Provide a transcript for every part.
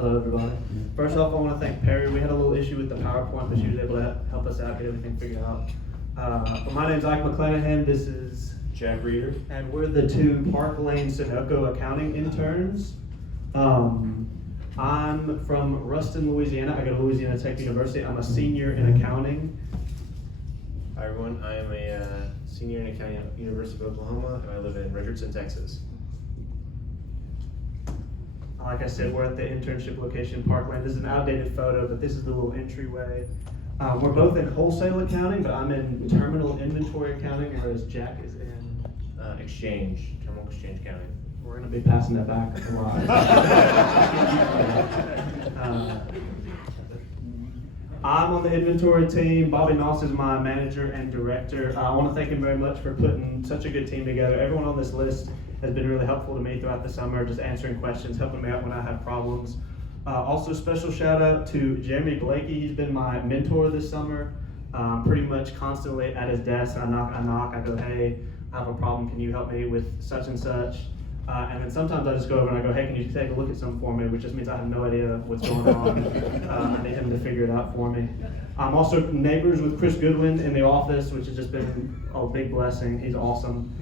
Hello, everybody. First off, I want to thank Perry. We had a little issue with the PowerPoint, but she was able to help us out, get everything figured out. But my name's Ike McClanahan. This is Jack Reeder. and we're the two Park Lane Sunoco accounting interns. I'm from Ruston, Louisiana. I go to Louisiana Tech University. I'm a senior in accounting. Hi everyone, I am a senior in accounting at the University of Oklahoma, and I live in Richardson, Texas. Like I said, we're at the internship location, Park Lane. This is an outdated photo, but this is the little entryway. We're both in wholesale accounting, but I'm in terminal inventory accounting, whereas Jack is in Terminal exchange accounting. We're going to be passing that back a lot. I'm on the inventory team. Bobby Noss is my manager and director. I want to thank him very much for putting such a good team together. Everyone on this list has been really helpful to me throughout the summer, just answering questions, helping me out when I have problems. Also, special shout out to Jeremy Blakey. He's been my mentor this summer. Pretty much constantly at his desk. I knock, I go, hey, I have a problem, can you help me with such and such? And then sometimes I just go over and I go, hey, can you take a look at something for me? Which just means I have no idea what's going on. I need him to figure it out for me. I'm also neighbors with Chris Goodwin in the office, which has just been a big blessing. He's awesome.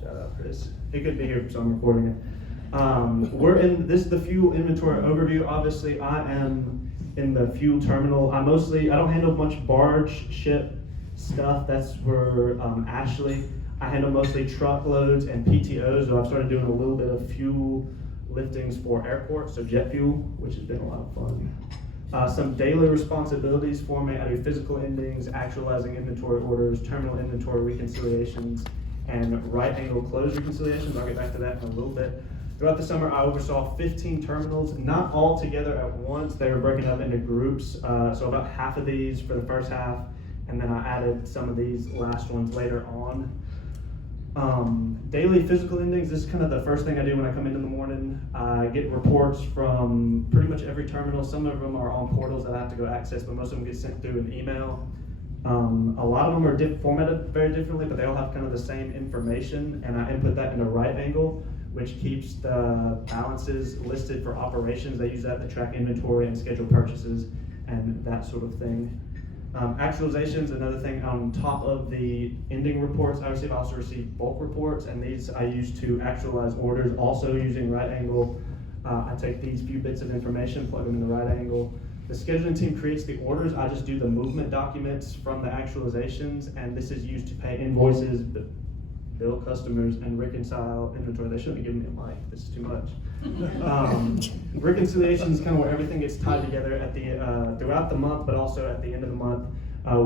Shout out, Chris. He couldn't be here, so I'm recording it. This is the fuel inventory overview. Obviously, I am in the fuel terminal. I don't handle much barge ship stuff. That's for Ashley. I handle mostly truckloads and PTOs, so I've started doing a little bit of fuel liftings for airports, so jet fuel, which has been a lot of fun. Some daily responsibilities for me. I do physical endings, actualizing inventory orders, terminal inventory reconciliations, and right angle close reconciliations. I'll get back to that in a little bit. Throughout the summer, I oversaw 15 terminals, not all together at once. They were broken up into groups, so about half of these for the first half, and then I added some of these last ones later on. Daily physical endings, this is kind of the first thing I do when I come in the morning. I get reports from pretty much every terminal. Some of them are on portals that I have to go access, but most of them get sent through an email. A lot of them are formatted very differently, but they all have kind of the same information, and I input that in a right angle, which keeps the balances listed for operations. They use that to track inventory and schedule purchases and that sort of thing. Actualizations, another thing on top of the ending reports I also receive bulk reports, and these I use to actualize orders, also using right angle. I take these few bits of information, plug them in the right angle. The scheduling team creates the orders. I just do the movement documents from the actualizations, and this is used to pay invoices, bill customers, and reconcile inventory. They shouldn't have given me a mic. This is too much. Reconciliation is kind of where everything gets tied together at the throughout the month, but also at the end of the month.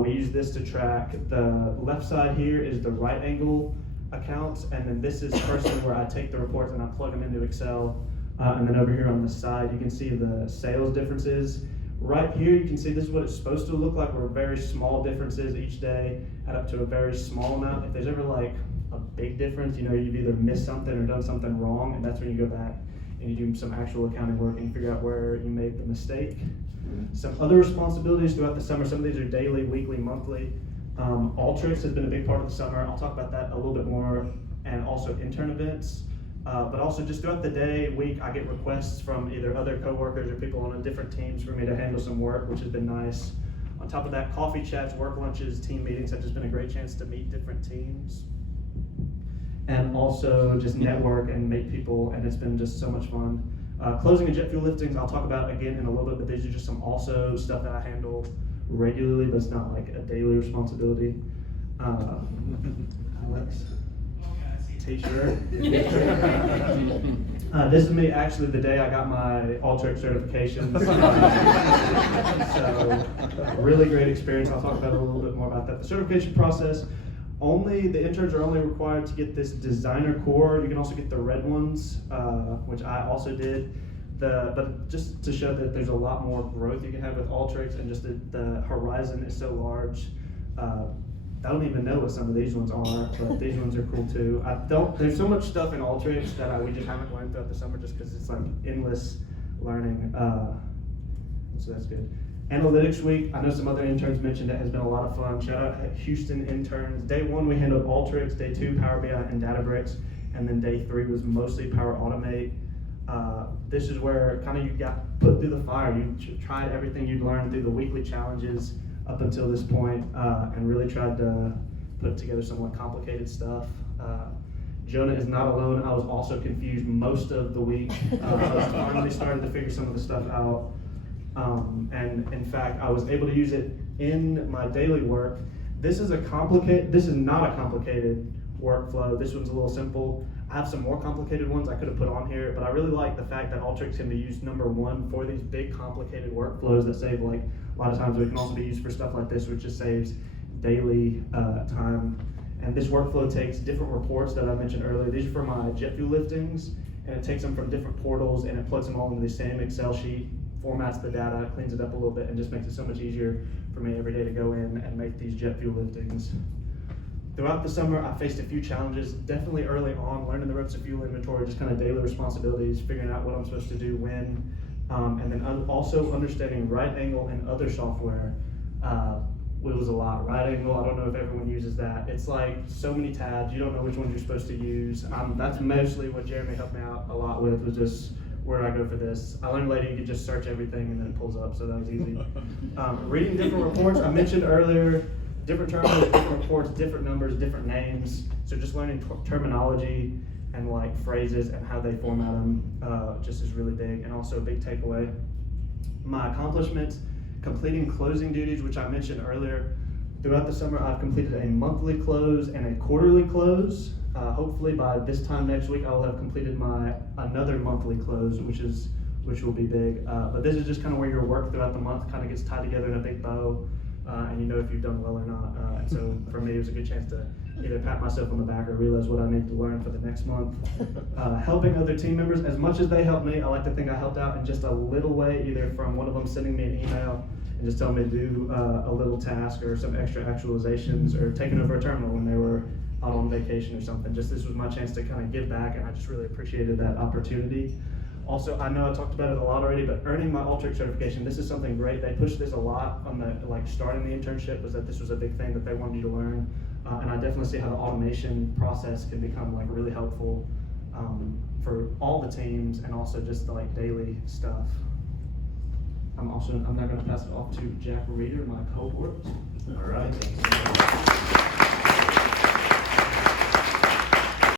We use this to track. The left side here is the right angle accounts, and then this is personally where I take the reports and I plug them into Excel. And then over here on the side, you can see the sales differences. Right here, you can see this is what it's supposed to look like, where very small differences each day add up to a very small amount. If there's ever like a big difference, you know, you've either missed something or done something wrong, and that's when you go back and you do some actual accounting work and figure out where you made the mistake. Some other responsibilities throughout the summer, some of these are daily, weekly, monthly. Alteryx has been a big part of the summer. I'll talk about that a little bit more, and also intern events. But also just throughout the day, week, I get requests from either other coworkers or people on different teams for me to handle some work, which has been nice. On top of that, coffee chats, work lunches, team meetings have just been a great chance to meet different teams. And also just network and meet people, and it's been just so much fun. Closing and jet fuel liftings, I'll talk about again in a little bit, but these are just some also stuff that I handle regularly, but it's not like a daily responsibility. Alex, t-shirt. This is me actually the day I got my Alteryx certification. So really great experience. I'll talk about a little bit more about that. The certification process, the interns are only required to get this designer core. You can also get the red ones, which I also did. But just to show that there's a lot more growth you can have with Alteryx, and just the horizon is so large. I don't even know what some of these ones are, but these ones are cool too. There's so much stuff in Alteryx that we just haven't learned throughout the summer, just because it's like endless learning. So that's good. Analytics week, I know some other interns mentioned it, has been a lot of fun. Shout out Houston interns. Day 1 we handled Alteryx, day 2 Power BI and Databricks, and then day 3 was mostly Power Automate. This is where kind of you got put through the fire. You tried everything you'd learned through the weekly challenges up until this point, and really tried to put together somewhat complicated stuff. Jonah is not alone. I was also confused most of the week. I was finally starting to figure some of the stuff out. And in fact, I was able to use it in my daily work. This is not a complicated workflow. This one's a little simple. I have some more complicated ones I could have put on here, but I really like the fact that Alteryx can be used number one for these big complicated workflows that save, like, a lot of times it can also be used for stuff like this, which just saves daily time. And this workflow takes different reports that I mentioned earlier. These are for my jet fuel liftings, and it takes them from different portals and it plugs them all into the same Excel sheet, formats the data, cleans it up a little bit, and just makes it so much easier for me every day to go in and make these jet fuel liftings. Throughout the summer, I faced a few challenges, definitely early on, learning the ropes of fuel inventory, just kind of daily responsibilities, figuring out what I'm supposed to do when, and then also understanding right angle and other software. It was a lot. Right angle, I don't know if everyone uses that. It's like so many tabs, you don't know which ones you're supposed to use. That's mostly what Jeremy helped me out a lot with, was just, where do I go for this? I learned later you could just search everything and then it pulls up, so that was easy. Reading different reports, I mentioned earlier, different terminals, different reports, different numbers, different names. So just learning terminology and like phrases and how they format them just is really big, and also a big takeaway. My accomplishments, completing closing duties, which I mentioned earlier. Throughout the summer, I've completed a monthly close and a quarterly close. Hopefully by this time next week, I will have completed another monthly close, which will be big. But this is just kind of where your work throughout the month kind of gets tied together in a big bow, and you know if you've done well or not. And so for me, it was a good chance to either pat myself on the back or realize what I need to learn for the next month. Helping other team members, as much as they helped me, I like to think I helped out in just a little way, either from one of them sending me an email and just telling me to do a little task or some extra actualizations, or taking over a terminal when they were out on vacation or something. Just this was my chance to kind of give back, and I just really appreciated that opportunity. Also, I know I talked about it a lot already, but earning my Alteryx certification, this is something great. They pushed this a lot on starting the internship, was that this was a big thing that they wanted you to learn. And I definitely see how the automation process can become really helpful for all the teams, and also just the daily stuff. I'm now going to pass it off to Jack Reeder, my cohort. All right.